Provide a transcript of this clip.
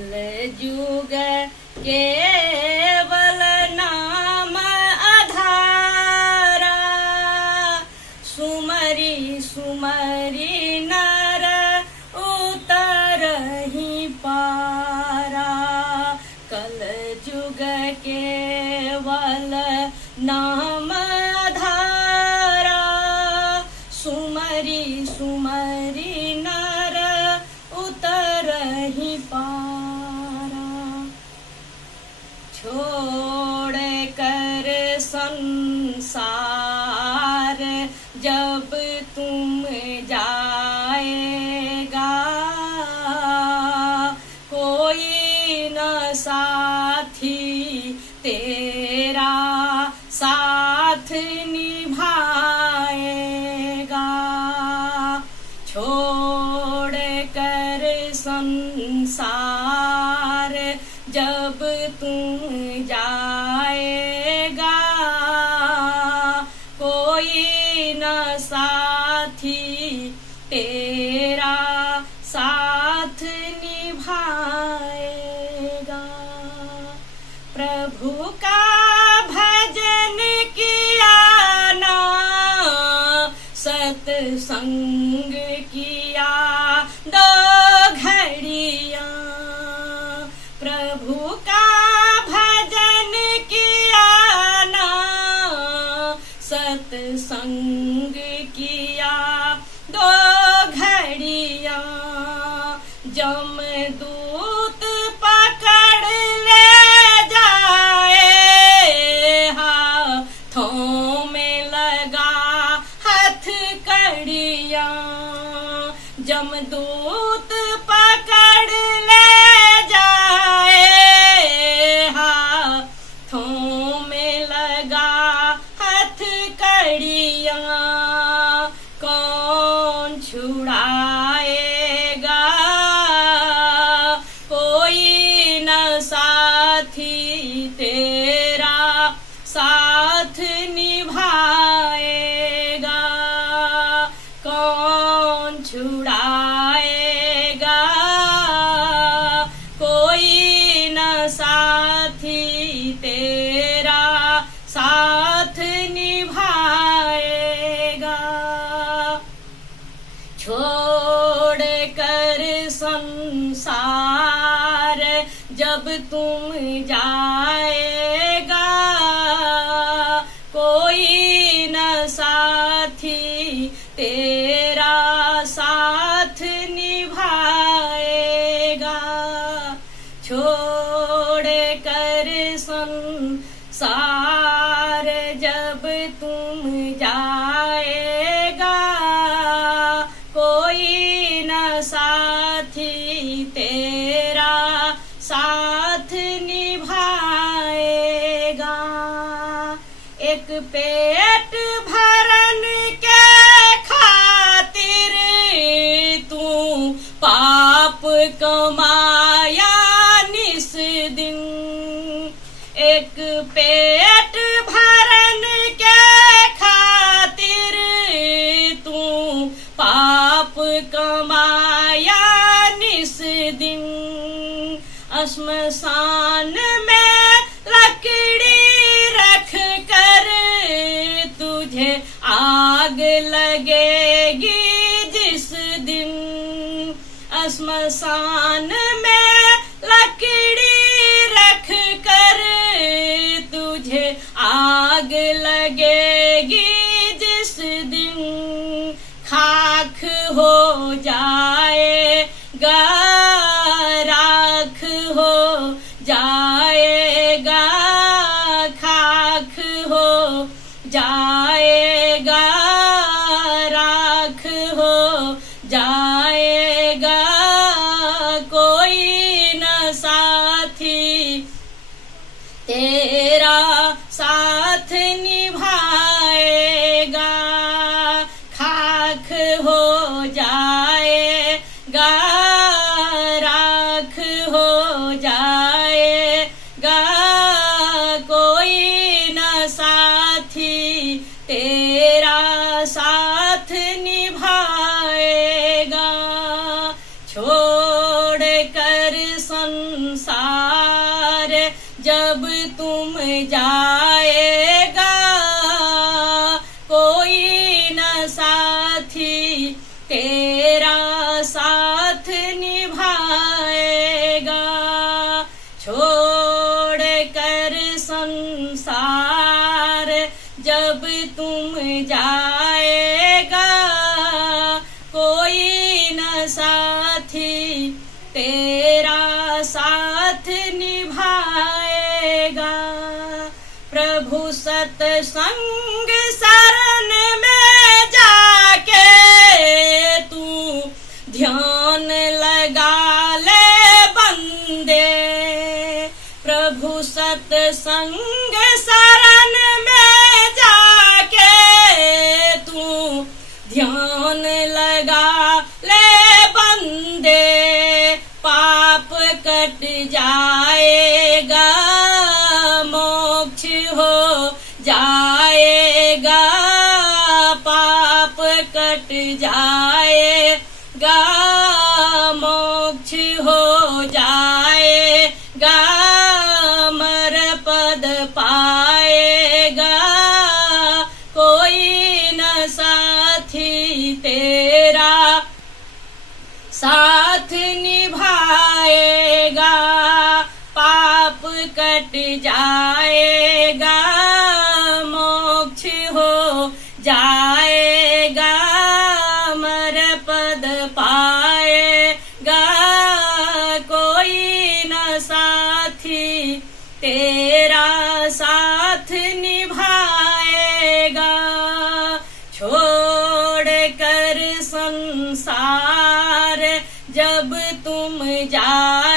कल युग केवल नाम आधारा, सुमरी सुमरी नर उतरहि पारा। कल युग केवल नाम आधारा, सुमरी सुमरी नर उतरहि पारा। छोड़ कर संसार जब तुम जाएगा, कोई न साथी तेरा साथ निभाएगा। छोड़ कर संसार जब तुम जाएगा, कोई न साथी तेरा साथ निभाएगा। प्रभु का भजन किया ना, सत्संग किया दो घड़ियां। प्रभु का भजन किया ना, सत्संग किया दो घड़ियां। जमदूत पकड़ ले जाए, हाथों में लगा हथकड़ियां। जमदूत पकड़ ले जाए, हाथों में लगा हथकड़ियां। कौन छुड़ाएगा, कोई न साथी तेरा साथ निभाएगा। कौन छुड़ाएगा, कोई न साथी तेरा साथ निभाएगा। छोड़ कर संसार जब तुम जाएगा, कोई न साथी तेरा साथ निभाएगा। छोड़ कर संसार जब तुम जाएगा, कोई न साथी तेरा साथ निभाएगा। एक पेट भरन के खातिर तू पाप कमाया निस दिन। एक पेट भरन के खातिर तू पाप कमाया निस दिन। श्मशान में लकड़ी रख कर तुझे आग लगेगी जिस दिन। श्मशान में लकड़ी रख कर तुझे आग लगेगी जिस दिन। खाक हो जाएगा, राख हो जाएगा, खाक हो जाएगा, राख हो जाएगा, कोई संग शरण में जाके तू ध्यान लगा ले बंदे। प्रभु सत्संग शरण में जाके तू ध्यान लगा ले बंदे। पाप कट जाएगा, मोक्ष हो जाएगा। पाप कट जाएगा, मोक्ष हो जाएगा। अमर पद पाएगा, कोई न साथी तेरा साथ निभाएगा। पाप कट जाएगा, मोक्ष हो जाएगा। अमर पद पाएगा, कोई न साथी तेरा साथ निभाएगा। छोड़ कर संसार जब तुम जा